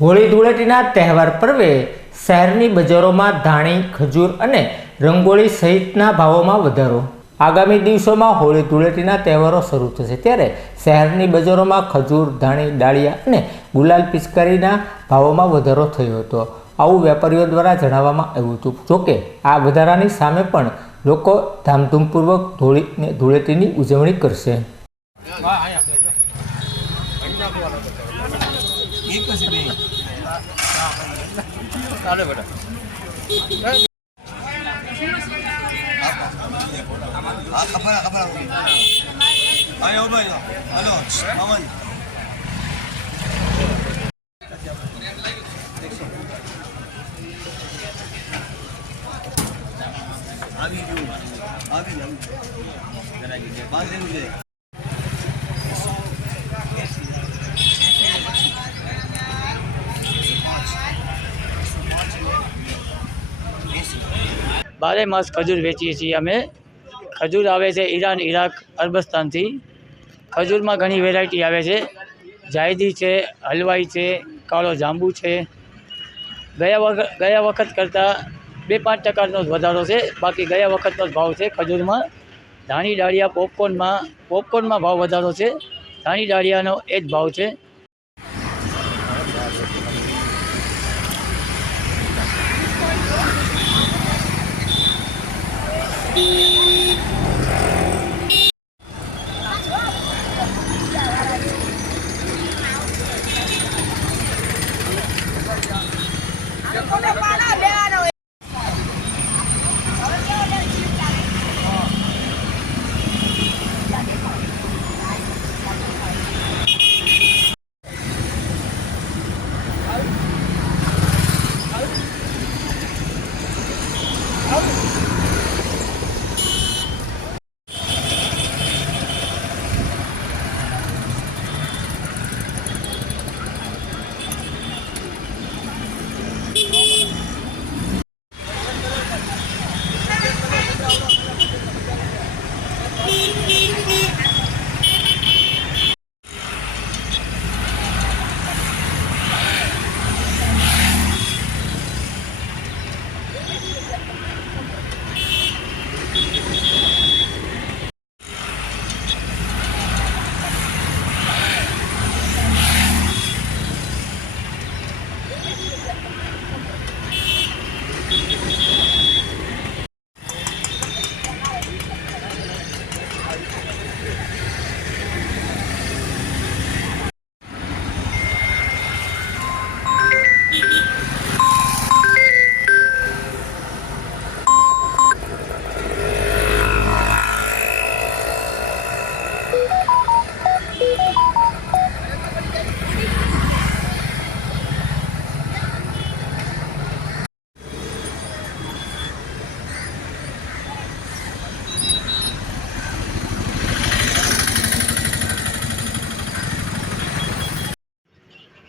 હોળી ધૂળેટીના તહેવાર પર્વે શહેરની બજારોમાં ધાણી, ખજૂર અને રંગોળી સહિતના ભાવોમાં વધારો। આગામી દિવસોમાં હોળી ધૂળેટીના તહેવારો શરૂ થશે ત્યારે શહેરની બજારોમાં ખજૂર, ધાણી, ડાળિયા અને ગુલાલ પિચકારીના ભાવોમાં વધારો થયો હતો। આવું વેપારીઓ દ્વારા જણાવવામાં આવ્યું હતું। જોકે આ વધારાની સામે પણ લોકો ધામધૂમપૂર્વક ધૂળેટીની ઉજવણી કરશે। बारे मास खजूर वेचीए छीए अमे। खजूर आवे छे ईरान, इराक, अरबस्तान थी। खजूर में घणी वेरायटी आवे छे। जायदी छे, हलवाई छे, काळो जांबू छे। गया वखत करता 2-5% वधारो छे। बाकी गया वखतनो भाव छे खजूर में। धाणी डाळिया पॉपकॉर्न में भाव वधारो छे। धाणी डाळियानो ए ज भाव छे।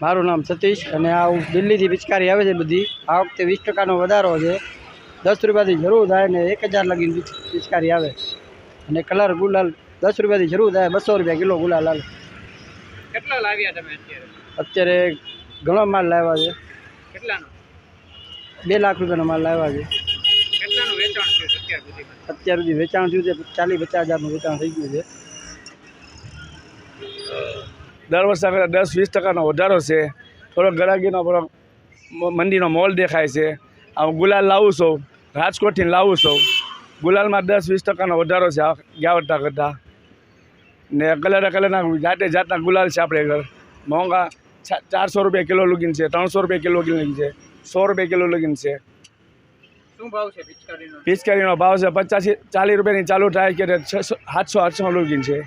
मारू नाम सतीश अने आ दिल्ली थी पिचकारी आवे छे बधी। आ वखते 20% वधारो छे। 10 रुपया थी शरू थाय ने 1000 लगी पिचकारी आवे। अने कलर गुलाल 10 रुपया थी शरू थाय 200 रुपया किलो गुलाल आवे। કેટલા લાવ્યા તમે અત્યારે ઘણો માલ લાવ્યા છે। કેટલાનો 2 લાખ રૂપિયાનો માલ લાવ્યા છે। કેટલાનું વેચાણ થયું અત્યાર સુધીમાં? અત્યાર સુધી વેચાણ થયું છે 40-50 હજારનું વેચાણ થઈ ગયું છે। દર વર્ષે 10-20% વધારો છે। થોડો ગરાગીનો મંદીનો મોલ દેખાય છે। હું ગુલાલ લાવું છું, રાજકોટથી લાવું છું। ગુલાલમાં 10-20% વધારો છે ગયા વખત કરતાં। ને કલરના જાતના ગુલાલ છે આપણે ઘર મોંઘા। 400 રૂપિયા કિલો લગીન છે, 300 રૂપિયા કિલો લગીન છે, 100 રૂપિયા કિલો લગીન છે। શું ભાવ છે પિચકારીનો? પિચકારીનો ભાવ છે 85-40 રૂપિયાની ચાલુ થાય કે 700-800 લગીન છે।